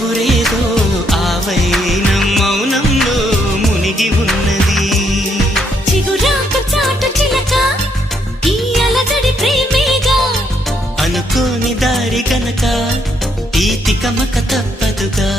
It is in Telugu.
కబురేదో ఆవైన మౌనంలో మునిగి ఉన్నది. చిగురాక చాటు చిలక ఈ అలజడి ప్రేమేగా, అనుకోని దారి గనక ఈ తికమక తప్పదుగా.